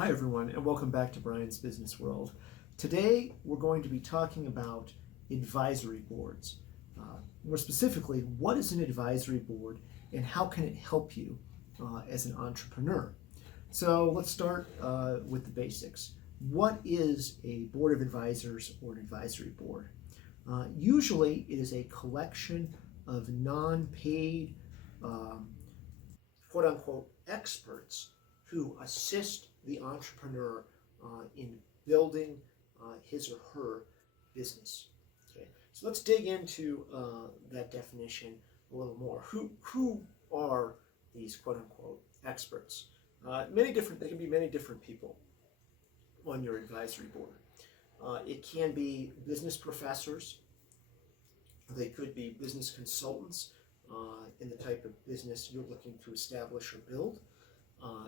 Hi everyone, and welcome back to Bryan's Business World. Today we're going to be talking about advisory boards. More specifically, what is an advisory board and how can it help you as an entrepreneur? So let's start with the basics. What is a board of advisors or an advisory board? Usually it is a collection of non-paid quote-unquote experts who assist the entrepreneur in building his or her business. Okay, so let's dig into that definition a little more. Who are these quote-unquote experts? They can be many different people on your advisory board. It can be business professors. They could be business consultants in the type of business you're looking to establish or build.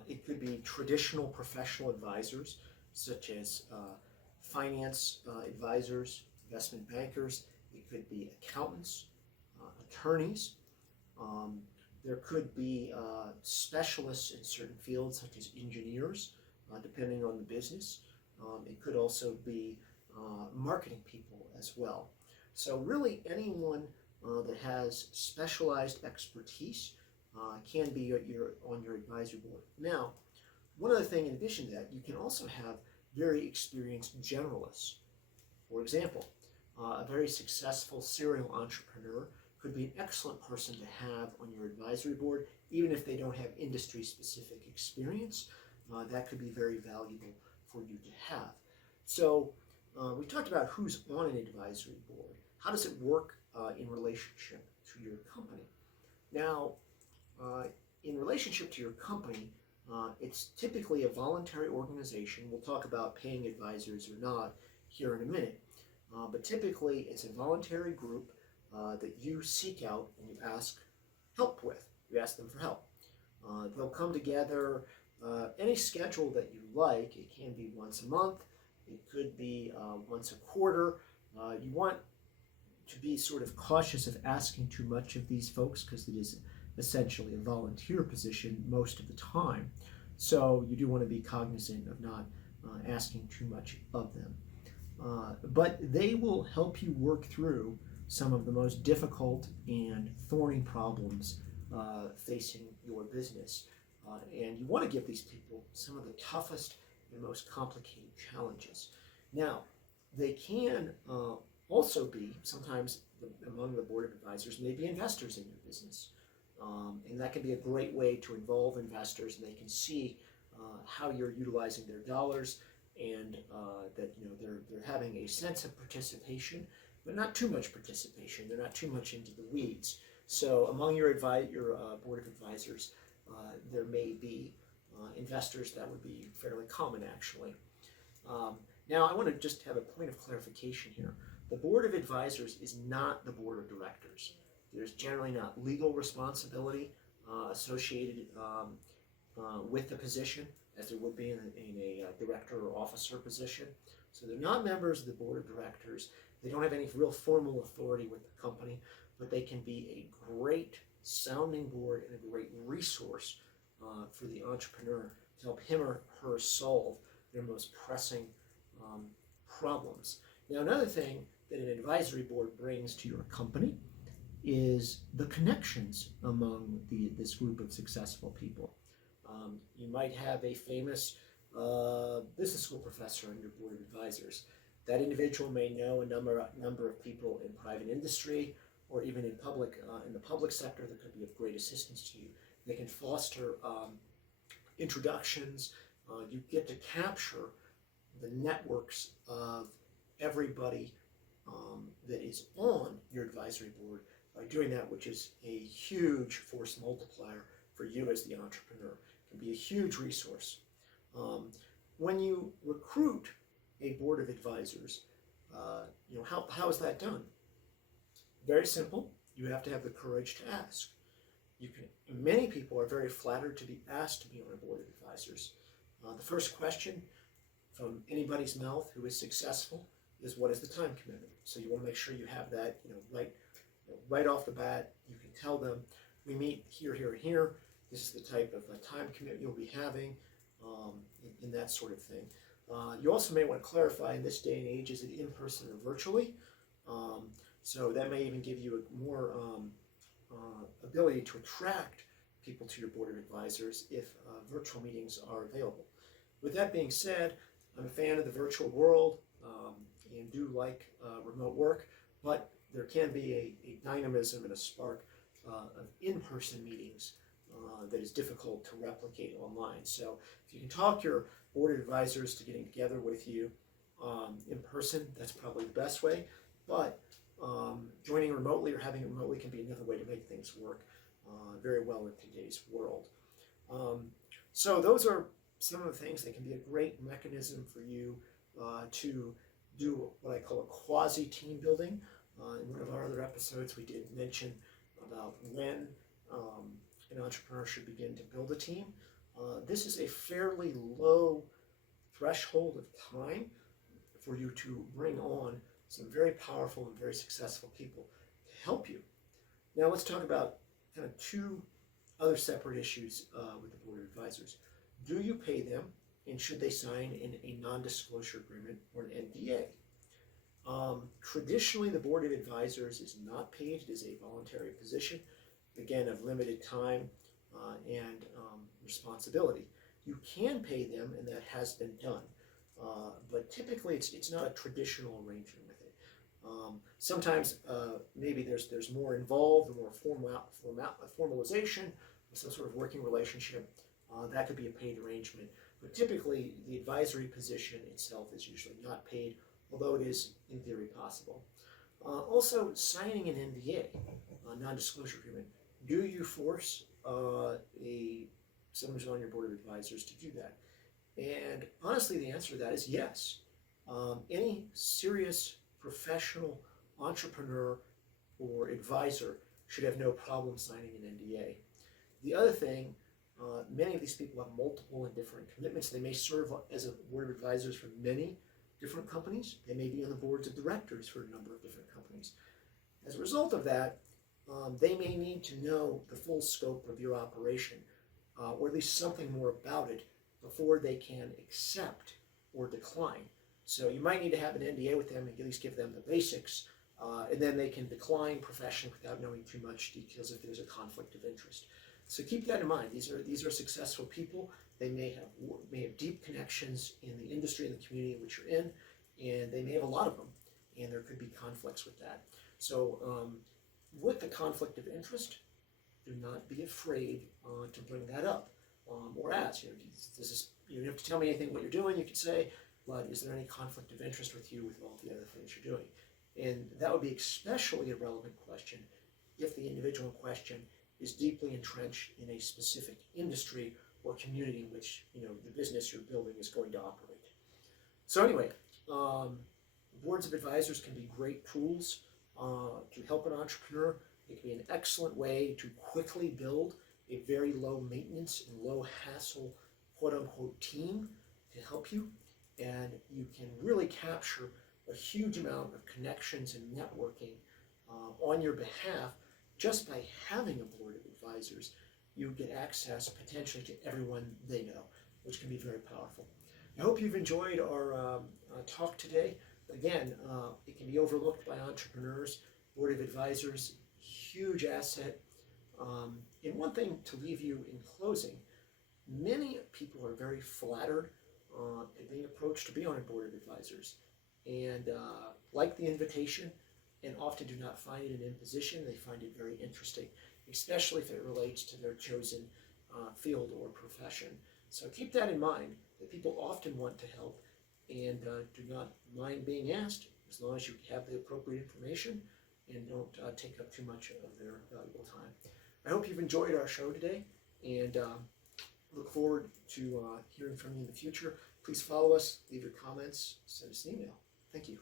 It could be traditional professional advisors, such as finance advisors, investment bankers. It could be accountants, attorneys. There could be specialists in certain fields, such as engineers, depending on the business. It could also be marketing people as well. So really anyone that has specialized expertise can be on your advisory board. Now, one other thing in addition to that, you can also have very experienced generalists. For example, a very successful serial entrepreneur could be an excellent person to have on your advisory board, even if they don't have industry-specific experience. That could be very valuable for you to have. So we talked about who's on an advisory board. How does it work in relationship to your company? Now, in relationship to your company, it's typically a voluntary organization. We'll talk about paying advisors or not here in a minute. But typically, it's a voluntary group that you seek out and you ask help with. You ask them for help. They'll come together any schedule that you like. It can be once a month. It could be once a quarter. You want to be sort of cautious of asking too much of these folks because it is essentially a volunteer position most of the time. So you do want to be cognizant of not asking too much of them. But they will help you work through some of the most difficult and thorny problems facing your business. And you want to give these people some of the toughest and most complicated challenges. Now, they can also be, sometimes among the board of advisors, maybe investors in your business. And that can be a great way to involve investors, and they can see how you're utilizing their dollars, and that they're having a sense of participation, but not too much participation. They're not too much into the weeds. So among your board of advisors, there may be investors. That would be fairly common, actually. Now, I want to just have a point of clarification here. The board of advisors is not the board of directors. There's generally not legal responsibility associated with the position, as there would be in a director or officer position. So they're not members of the board of directors. They don't have any real formal authority with the company, but they can be a great sounding board and a great resource for the entrepreneur to help him or her solve their most pressing problems. Now, another thing that an advisory board brings to your company is the connections among this group of successful people. You might have a famous business school professor on your board of advisors. That individual may know a number of people in private industry or even in the public sector that could be of great assistance to you. They can foster introductions. You get to capture the networks of everybody that is on your advisory board by doing that, which is a huge force multiplier for you as the entrepreneur. It can be a huge resource. When you recruit a board of advisors, how is that done? Very simple. You have to have the courage to ask. Many people are very flattered to be asked to be on a board of advisors. The first question from anybody's mouth who is successful is, what is the time commitment? So you want to make sure you have that right off the bat. You can tell them, we meet here, here, and here. This is the type of time commitment you'll be having. in that sort of thing. You also may want to clarify in this day and age, is it in person or virtually? So that may even give you a more ability to attract people to your board of advisors if virtual meetings are available. With that being said, I'm a fan of the virtual world and do like remote work, but there can be a dynamism and a spark of in-person meetings that is difficult to replicate online. So if you can talk your board of advisors to getting together with you in person, that's probably the best way. But joining remotely or having it remotely can be another way to make things work very well in today's world. So those are some of the things that can be a great mechanism for you to do what I call a quasi-team building. In one of our other episodes, we did mention about when an entrepreneur should begin to build a team. This is a fairly low threshold of time for you to bring on some very powerful and very successful people to help you. Now let's talk about kind of two other separate issues with the board of advisors. Do you pay them, and should they sign in a non-disclosure agreement or an NDA? Traditionally, the board of advisors is not paid. It is a voluntary position, again, of limited time and responsibility. You can pay them, and that has been done, but typically it's not a traditional arrangement with it. Sometimes maybe there's more involved, more formalization, some sort of working relationship. That could be a paid arrangement, but typically the advisory position itself is usually not paid, although it is in theory possible. Also, signing an NDA, a non-disclosure agreement. Do you force someone who's on your board of advisors to do that? And honestly, the answer to that is yes. Any serious professional entrepreneur or advisor should have no problem signing an NDA. The other thing, many of these people have multiple and different commitments. They may serve as a board of advisors for many different companies. They may be on the boards of directors for a number of different companies. As a result of that, they may need to know the full scope of your operation, or at least something more about it, before they can accept or decline. So you might need to have an NDA with them and at least give them the basics, and then they can decline professionally without knowing too much details if there's a conflict of interest. So keep that in mind. These are successful people. They may have deep connections in the industry and the community in which you're in, and they may have a lot of them, and there could be conflicts with that. So with the conflict of interest, do not be afraid to bring that up or ask. You don't have to tell me anything what you're doing. You could say, but is there any conflict of interest with you with all the other things you're doing? And that would be especially a relevant question if the individual in question is deeply entrenched in a specific industry or community in which the business you're building is going to operate. So anyway, boards of advisors can be great tools to help an entrepreneur. It can be an excellent way to quickly build a very low maintenance and low hassle quote unquote team to help you, and you can really capture a huge amount of connections and networking on your behalf. Just by having a board of advisors, you get access potentially to everyone they know, which can be very powerful. I hope you've enjoyed our talk today. Again, it can be overlooked by entrepreneurs. Board of advisors, huge asset. And one thing to leave you in closing, many people are very flattered at being approached to be on a board of advisors and like the invitation, and often do not find it an imposition. They find it very interesting, especially if it relates to their chosen field or profession. So keep that in mind, that people often want to help and do not mind being asked, as long as you have the appropriate information and don't take up too much of their valuable time. I hope you've enjoyed our show today, and look forward to hearing from you in the future. Please follow us, leave your comments, send us an email. Thank you.